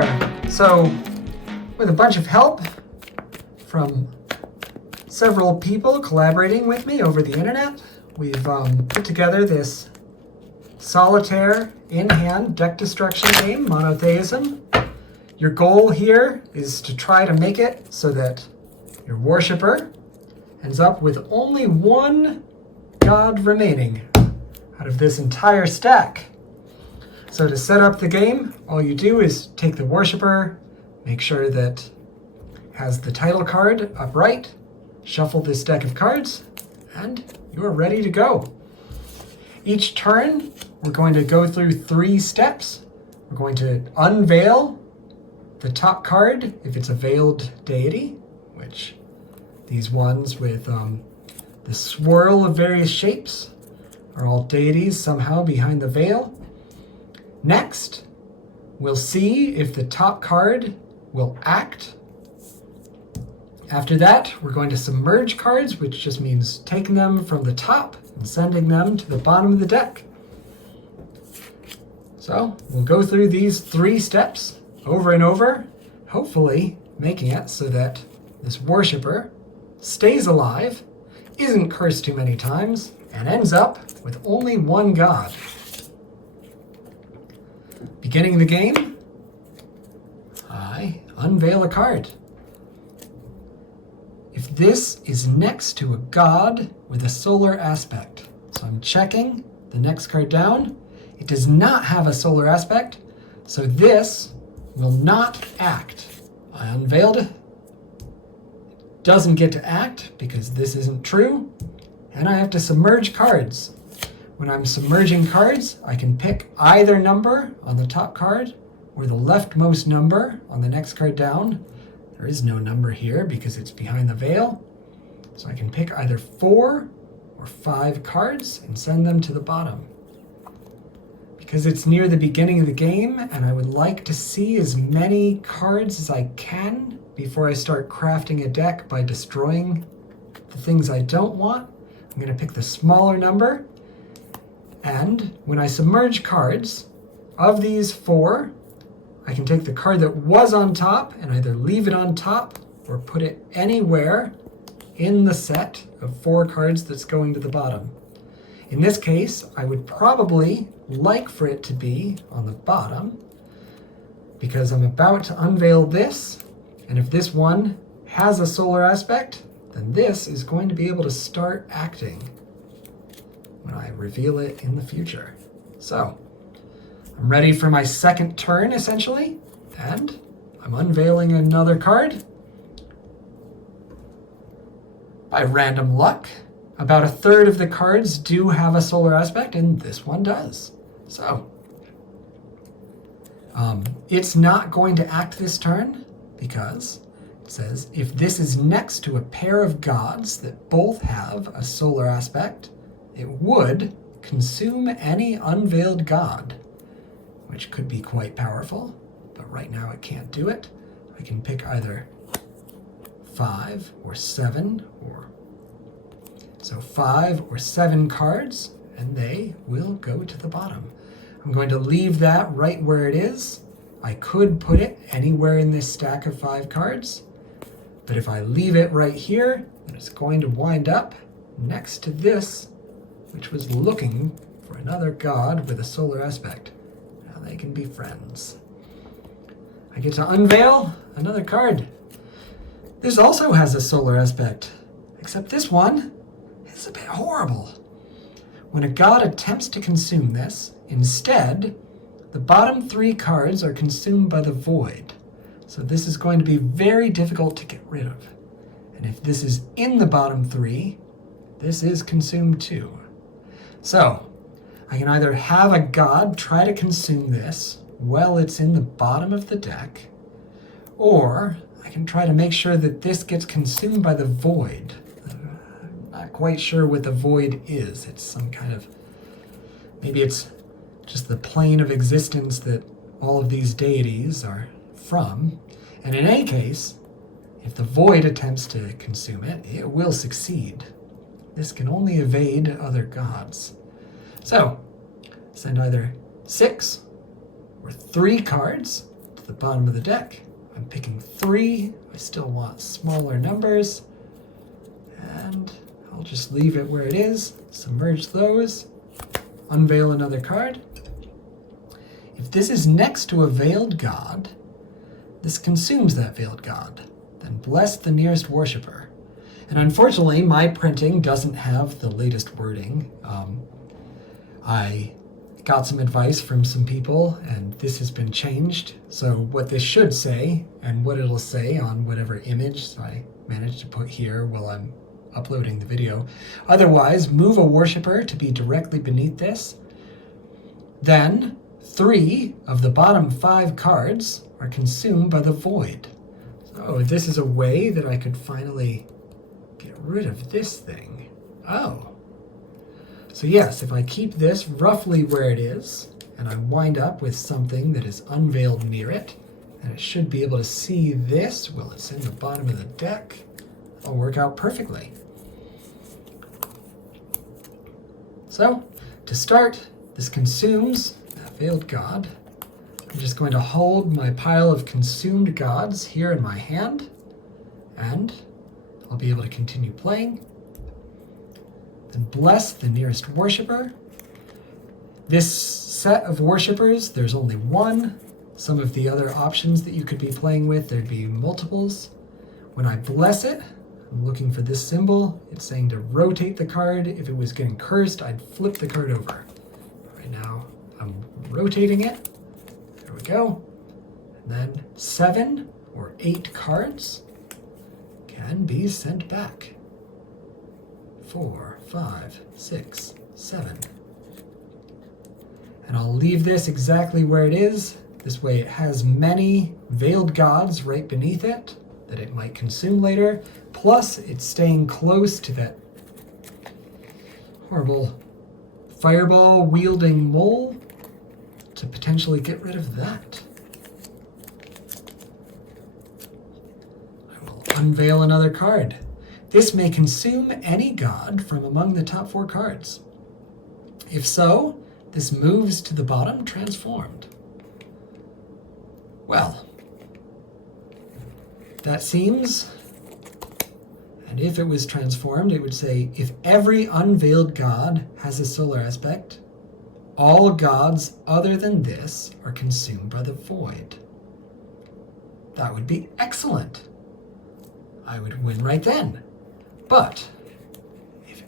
there! So, with a bunch of help from several people collaborating with me over the internet, we've put together this solitaire in-hand deck destruction game, Monotheism. Your goal here is to try to make it so that your worshipper ends up with only one god remaining out of this entire stack. So to set up the game, all you do is take the worshipper, make sure that it has the title card upright, shuffle this deck of cards, and you are ready to go. Each turn, we're going to go through 3 steps. We're going to unveil the top card if it's a veiled deity, which these ones with the swirl of various shapes are all deities somehow behind the veil. Next, we'll see if the top card will act. After that, we're going to submerge cards, which just means taking them from the top and sending them to the bottom of the deck. So we'll go through these 3 steps over and over, hopefully making it so that this worshipper stays alive, isn't cursed too many times, and ends up with only one god. Beginning the game, I unveil a card. If this is next to a god with a solar aspect, so I'm checking the next card down, it does not have a solar aspect, so this will not act. I unveiled it. It doesn't get to act because this isn't true, and I have to submerge cards. When I'm submerging cards, I can pick either number on the top card or the leftmost number on the next card down. There is no number here because it's behind the veil. So I can pick either 4 or 5 cards and send them to the bottom. Because it's near the beginning of the game and I would like to see as many cards as I can before I start crafting a deck by destroying the things I don't want, I'm going to pick the smaller number. And when I submerge cards, of these 4, I can take the card that was on top and either leave it on top or put it anywhere in the set of 4 cards that's going to the bottom. In this case, I would probably like for it to be on the bottom because I'm about to unveil this, and if this one has a solar aspect, then this is going to be able to start acting when I reveal it in the future. So, I'm ready for my second turn, essentially, and I'm unveiling another card. By random luck, about 1/3 of the cards do have a solar aspect, and this one does. So, it's not going to act this turn because it says if this is next to a pair of gods that both have a solar aspect, it would consume any unveiled god, which could be quite powerful, but right now it can't do it. I can pick either 5 or 7, so 5 or 7 cards, and they will go to the bottom. I'm going to leave that right where it is. I could put it anywhere in this stack of 5 cards, but if I leave it right here, then it's going to wind up next to this, which was looking for another god with a solar aspect. Now they can be friends. I get to unveil another card. This also has a solar aspect, except this one is a bit horrible. When a god attempts to consume this, instead, the bottom 3 cards are consumed by the void. So this is going to be very difficult to get rid of. And if this is in the bottom 3, this is consumed too. So, I can either have a god try to consume this while it's in the bottom of the deck, or I can try to make sure that this gets consumed by the void. I'm not quite sure what the void is. It's some kind of, maybe it's just the plane of existence that all of these deities are from. And in any case, if the void attempts to consume it, it will succeed. This can only evade other gods. So, send either 6 or 3 cards to the the bottom of the deck. I'm picking 3. I still want smaller numbers. And I'll just leave it where it is. Submerge those. Unveil another card. If this is next to a veiled god, this consumes that veiled god. Then bless the nearest worshipper. And unfortunately, my printing doesn't have the latest wording. I got some advice from some people, and this has been changed. So what this should say, and what it'll say on whatever image I managed to put here while I'm uploading the video. Otherwise, move a worshiper to be directly beneath this. Then 3 of the bottom 5 cards are consumed by the void. So this is a way that I could finally get rid of this thing. Oh. So yes, if I keep this roughly where it is, and I wind up with something that is unveiled near it, and it should be able to see this while it's in the bottom of the deck, it'll work out perfectly. So, to start, this consumes that veiled god. I'm just going to hold my pile of consumed gods here in my hand, and I'll be able to continue playing. Then bless the nearest worshiper. This set of worshippers, there's only one. Some of the other options that you could be playing with, there'd be multiples. When I bless it, I'm looking for this symbol. It's saying to rotate the card. If it was getting cursed, I'd flip the card over. Right now, I'm rotating it. There we go. And then 7 or 8 cards can be sent back. 4, 5, 6, 7. And I'll leave this exactly where it is. This way it has many veiled gods right beneath it that it might consume later. Plus, it's staying close to that horrible fireball-wielding mole to potentially get rid of that. I will unveil another card. This may consume any god from among the top 4 cards. If so, this moves to the bottom transformed. Well, that seems, and if it was transformed, it would say, if every unveiled god has a solar aspect, all gods other than this are consumed by the void. That would be excellent. I would win right then. But if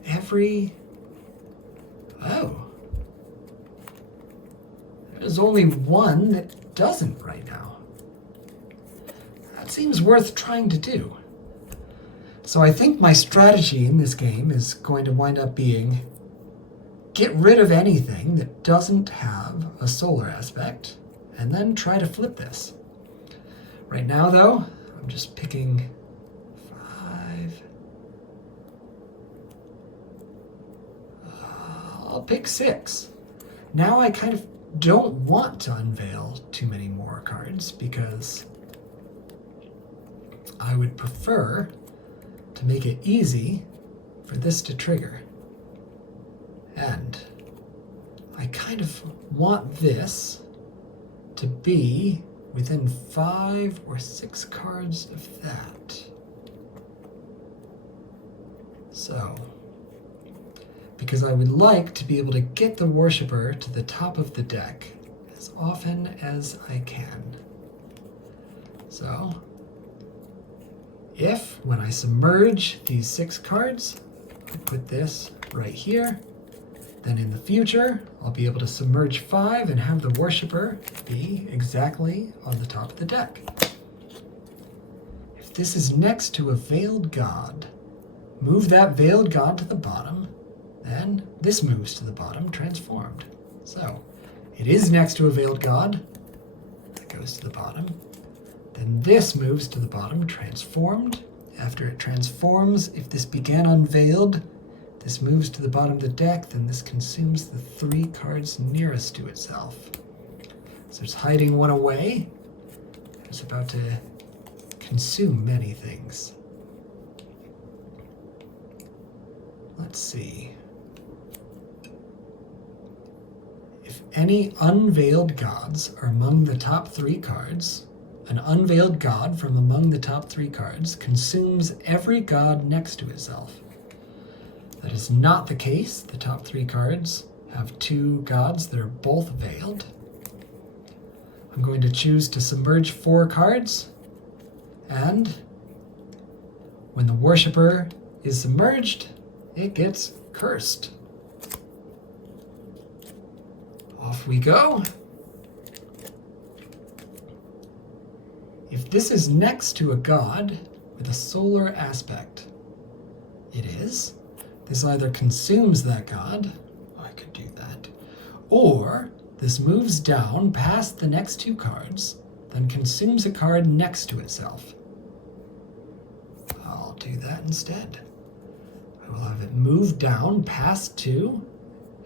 there's only one that doesn't right now. That seems worth trying to do. So I think my strategy in this game is going to wind up being get rid of anything that doesn't have a solar aspect, and then try to flip this. Right now, though, I'm just picking 5. I'll pick 6. Now I kind of don't want to unveil too many more cards because I would prefer to make it easy for this to trigger. And I kind of want this to be within 5 or 6 cards of that. So, because I would like to be able to get the worshiper to the top of the deck as often as I can. So, if when I submerge these 6 cards, I put this right here, then in the future, I'll be able to submerge 5 and have the worshiper be exactly on the top of the deck. If this is next to a veiled god, move that veiled god to the bottom, then this moves to the bottom, transformed. So, it is next to a veiled god, that goes to the bottom. Then this moves to the bottom, transformed. After it transforms, if this began unveiled, this moves to the bottom of the deck, then this consumes the 3 cards nearest to itself. So it's hiding one away. It's about to consume many things. Let's see. If any unveiled gods are among the top 3 cards, an unveiled god from among the top 3 cards consumes every god next to itself. That is not the case. The top 3 cards have 2 gods that are both veiled. I'm going to choose to submerge 4 cards, and when the worshipper is submerged, it gets cursed. Off we go. If this is next to a god with a solar aspect, it is. This either consumes that god, I could do that, or this moves down past the next 2 cards, then consumes a card next to itself. I'll do that instead. I will have it move down past 2.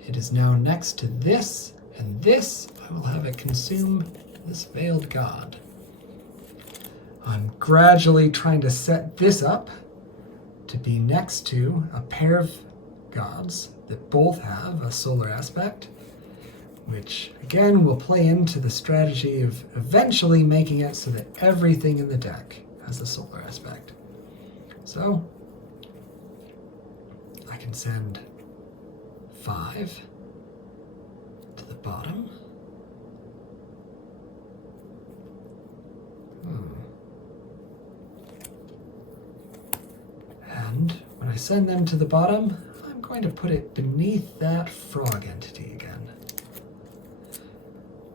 It is now next to this, and this, I will have it consume this veiled god. I'm gradually trying to set this up to be next to a pair of gods that both have a solar aspect, which again will play into the strategy of eventually making it so that everything in the deck has a solar aspect. So I can send 5 to the bottom. And when I send them to the bottom, I'm going to put it beneath that frog entity again.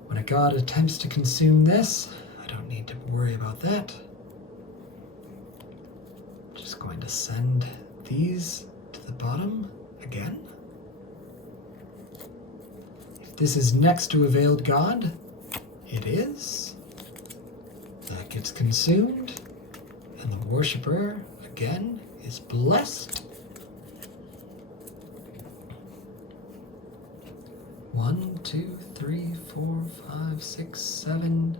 When a god attempts to consume this, I don't need to worry about that. Just going to send these to the bottom again. If this is next to a veiled god, it is. That gets consumed, and the worshipper, again, is blessed. 1, 2, 3, 4, 5, 6, 7.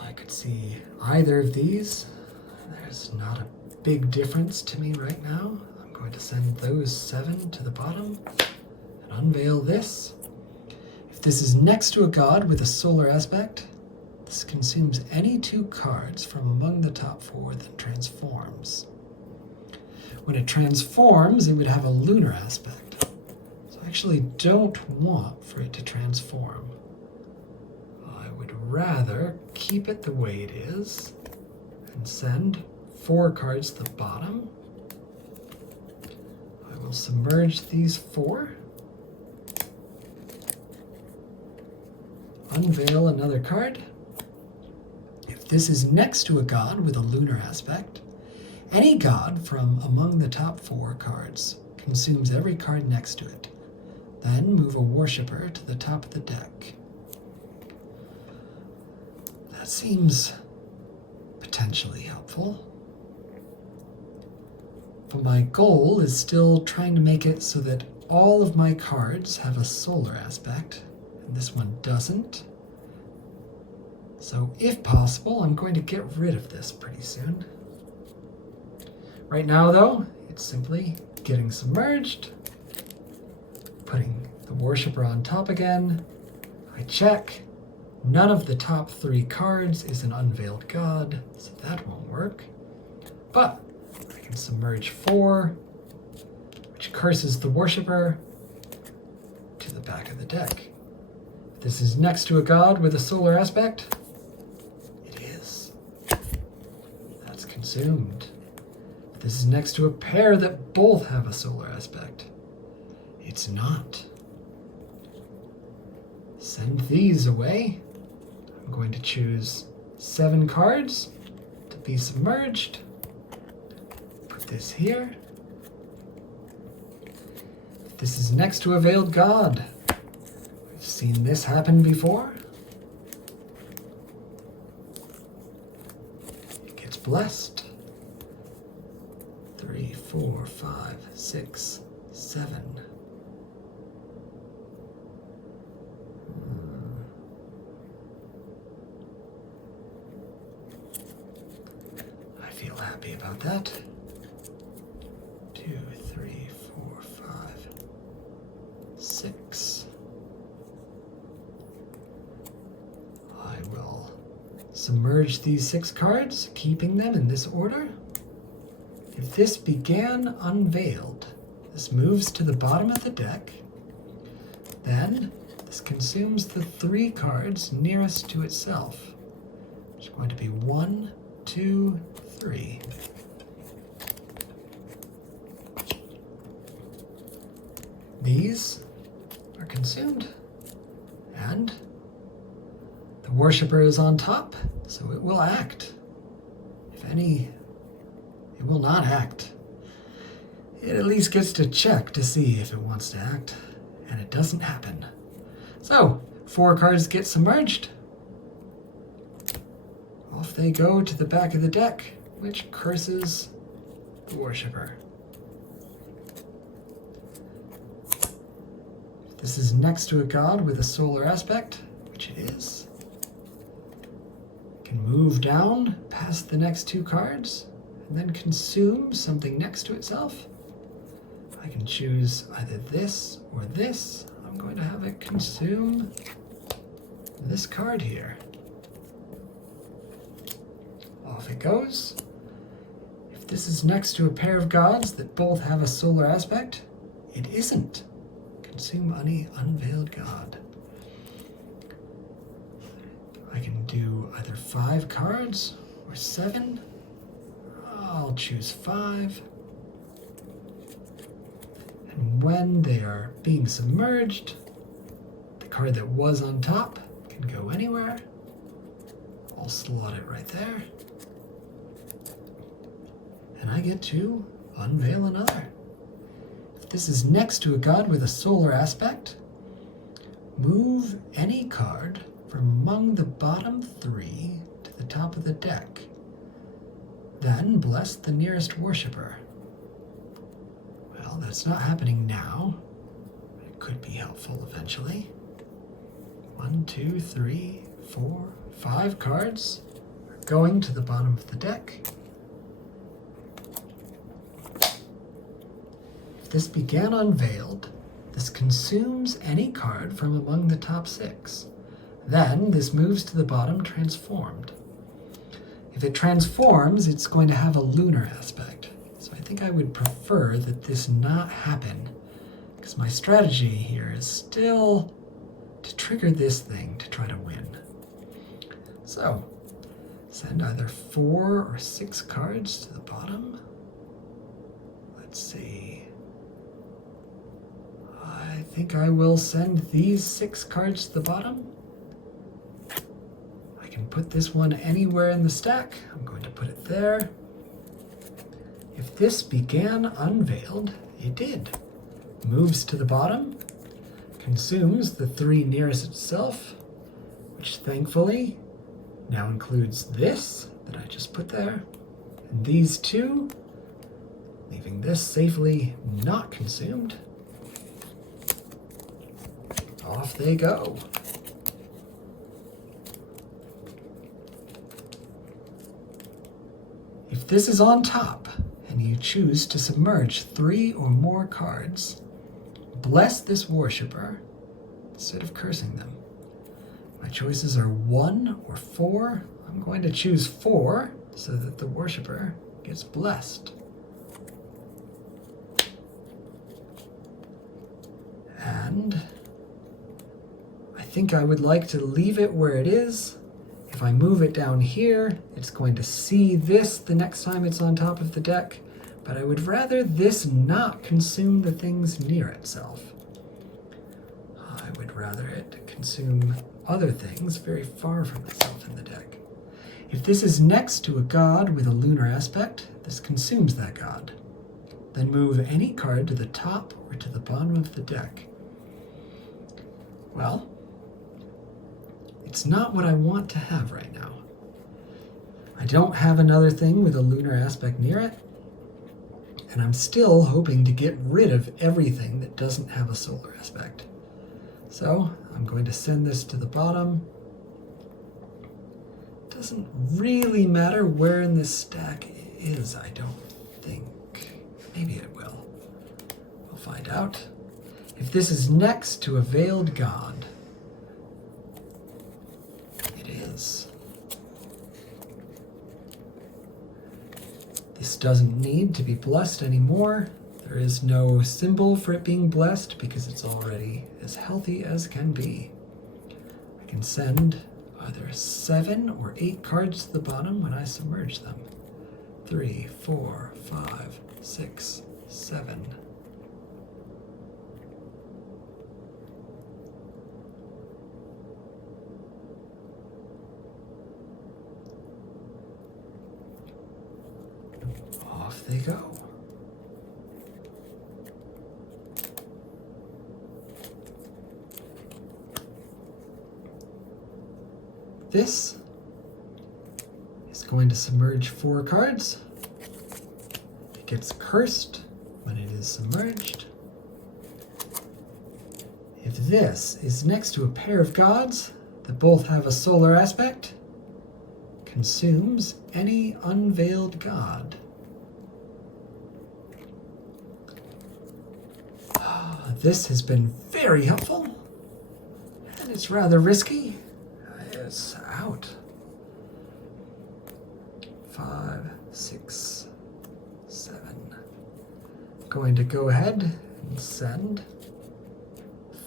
I could see either of these. There's not a big difference to me right now. I'm going to send those 7 to the bottom and unveil this. If this is next to a god with a solar aspect, this consumes any 2 cards from among the top 4 that transforms. When it transforms, it would have a lunar aspect. So I actually don't want for it to transform. I would rather keep it the way it is and send 4 cards to the bottom. I will submerge these 4. Unveil another card. If this is next to a god with a lunar aspect, any god from among the top 4 cards consumes every card next to it. Then move a worshipper to the top of the deck. That seems potentially helpful. But my goal is still trying to make it so that all of my cards have a solar aspect, and this one doesn't. So if possible, I'm going to get rid of this pretty soon. Right now, though, it's simply getting submerged, putting the worshipper on top again. I check. None of the top 3 cards is an unveiled god, so that won't work. But I can submerge 4, which curses the worshipper, to the back of the deck. If this is next to a god with a solar aspect, consumed. If this is next to a pair that both have a solar aspect, it's not. Send these away. I'm going to choose 7 cards to be submerged. Put this here. If this is next to a veiled god, we've seen this happen before. Blessed. 3, 4, 5, 6, 7. I feel happy about that. 2, 3, 4, 5, 6. I will submerge these 6 cards, keeping them in this order. If this began unveiled, this moves to the bottom of the deck. Then this consumes the 3 cards nearest to itself, which is going to be 1, 2, 3. These are consumed, and the worshipper is on top, so it will act. If any, it will not act. It at least gets to check to see if it wants to act, and it doesn't happen. So, 4 cards get submerged. Off they go to the back of the deck, which curses the worshipper. This is next to a god with a solar aspect, which it is. Can move down past the next 2 cards, and then consume something next to itself. I can choose either this or this. I'm going to have it consume this card here. Off it goes. If this is next to a pair of gods that both have a solar aspect, it isn't. Consume any unveiled god. I can do either 5 cards or 7. I'll choose 5. And when they are being submerged, the card that was on top can go anywhere. I'll slot it right there. And I get to unveil another. If this is next to a god with a solar aspect, move any card from among the bottom 3 to the top of the deck. Then bless the nearest worshipper. Well, that's not happening now. It could be helpful eventually. 1, 2, 3, 4, 5 cards are going to the bottom of the deck. If this began unveiled, this consumes any card from among the top 6. Then this moves to the bottom transformed. If it transforms, it's going to have a lunar aspect. So I think I would prefer that this not happen, because my strategy here is still to trigger this thing to try to win. So, send either 4 or 6 cards to the bottom. Let's see. I think I will send these 6 cards to the bottom. I can put this one anywhere in the stack. I'm going to put it there. If this began unveiled, it did. Moves to the bottom, consumes the 3 nearest itself, which thankfully now includes this that I just put there, and these 2, leaving this safely not consumed. Off they go. If this is on top, and you choose to submerge 3 or more cards, bless this worshipper instead of cursing them. My choices are 1 or 4. I'm going to choose 4 so that the worshipper gets blessed. And I think I would like to leave it where it is. If I move it down here, it's going to see this the next time it's on top of the deck, but I would rather this not consume the things near itself. I would rather it consume other things very far from itself in the deck. If this is next to a god with a lunar aspect, this consumes that god. Then move any card to the top or to the bottom of the deck. Well, it's not what I want to have right now. I don't have another thing with a lunar aspect near it, and I'm still hoping to get rid of everything that doesn't have a solar aspect. So I'm going to send this to the bottom. Doesn't really matter where in this stack it is, I don't think. Maybe it will. We'll find out. If this is next to a veiled god, it is. This doesn't need to be blessed anymore. There is no symbol for it being blessed because it's already as healthy as can be. I can send either 7 or 8 cards to the bottom when I submerge them. 3, 4, 5, 6, 7. Off they go. This is going to submerge 4 cards. It gets cursed when it is submerged. If this is next to a pair of gods that both have a solar aspect, consumes any unveiled god. This has been very helpful, and it's rather risky. It's out. 5, 6, 7. Going to go ahead and send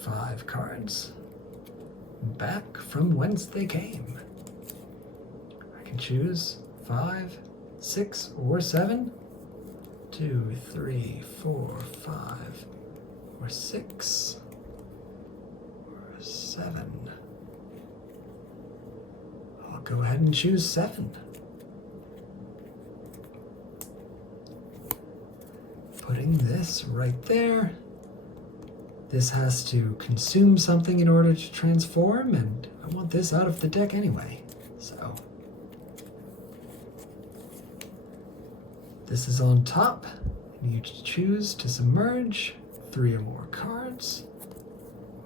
5 cards back from whence they came. I can choose 5, 6, or 7. 2, 3, 4, 5, or 6, or 7. I'll go ahead and choose 7. Putting this right there. This has to consume something in order to transform, and I want this out of the deck anyway. So this is on top, and you choose to submerge 3 or more cards,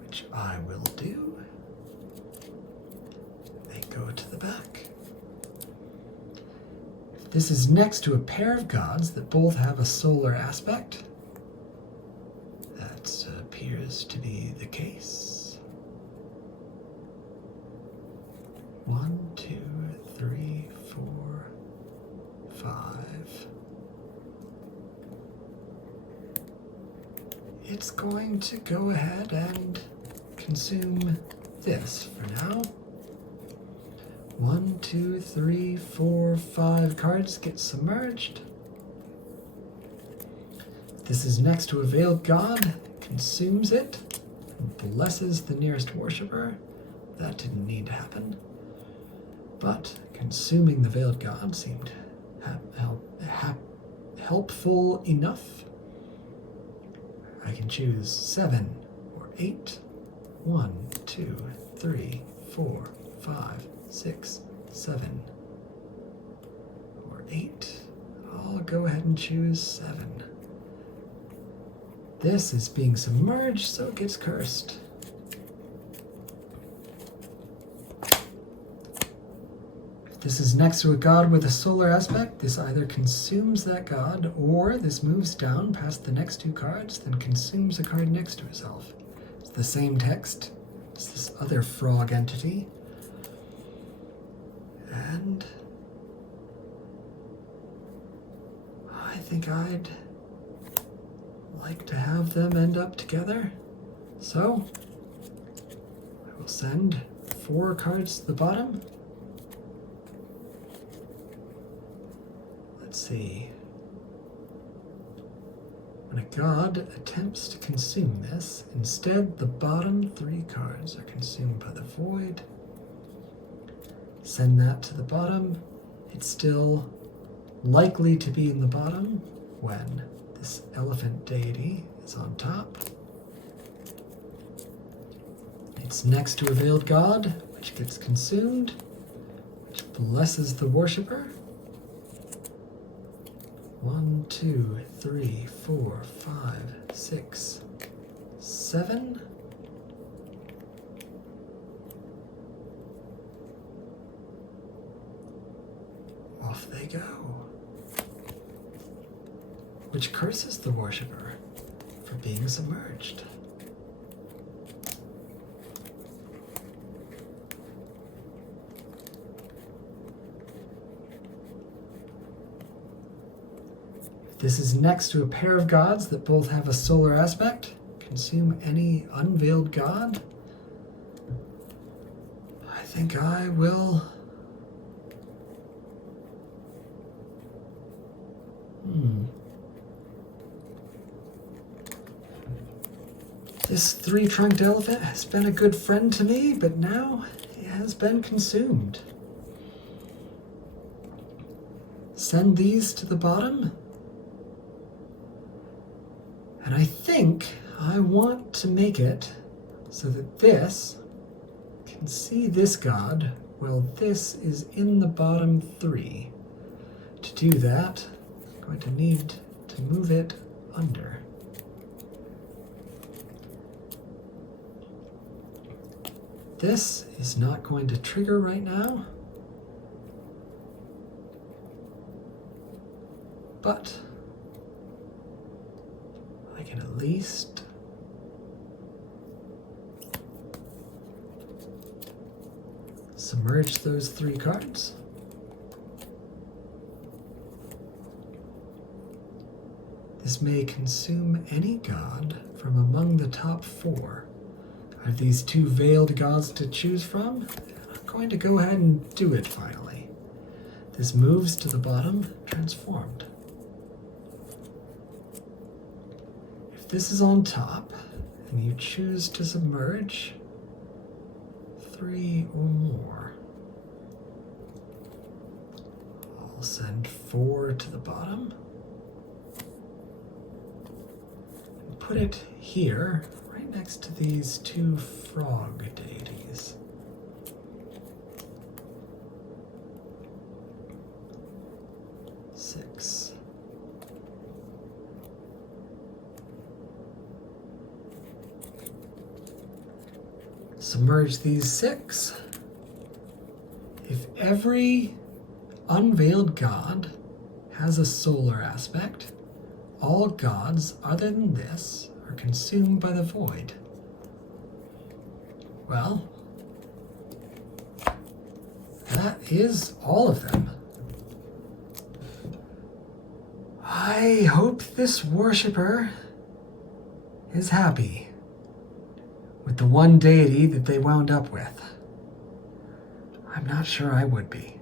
which I will do. They go to the back. If this is next to a pair of gods that both have a solar aspect, that appears to be the case. 1, 2, 3, 4, 5. It's going to go ahead and consume this for now. 1, 2, 3, 4, 5 cards get submerged. This is next to a veiled god, consumes it, and blesses the nearest worshipper. That didn't need to happen. But consuming the veiled god seemed helpful enough. I can choose 7 or 8. 1, 2, 3, 4, 5, 6, 7, or 8. I'll go ahead and choose 7. This is being submerged, so it gets cursed. If this is next to a god with a solar aspect, this either consumes that god, or this moves down past the next 2 cards, then consumes a card next to itself. It's the same text. It's this other frog entity. And I think I'd like to have them end up together. So I will send 4 cards to the bottom. Let's see. When a god attempts to consume this, instead the bottom 3 cards are consumed by the void. Send that to the bottom. It's still likely to be in the bottom when this elephant deity is on top. It's next to a veiled god, which gets consumed, which blesses the worshipper. 1, 2, 3, 4, 5, 6, 7. Off they go. Which curses the worshipper for being submerged. this is next to a pair of gods that both have a solar aspect, consume any unveiled god, I think I will... This three-trunked elephant has been a good friend to me, but now it has been consumed. Send these to the bottom. And I think I want to make it so that this can see this god while this is in the bottom three. To do that, I'm going to need to move it under. This is not going to trigger right now, but I can at least submerge those three cards. This may consume any god from among the top four. I have these two veiled gods to choose from. I'm going to go ahead and do it finally. This moves to the bottom, transformed. If this is on top, and you choose to submerge 3 or more, I'll send 4 to the bottom. And put it here, right next to these 2 frog deities. Six. Submerge these 6. If every unveiled god has a solar aspect, all gods other than this are consumed by the void. Well, that is all of them. I hope this worshipper is happy with the one deity that they wound up with. I'm not sure I would be.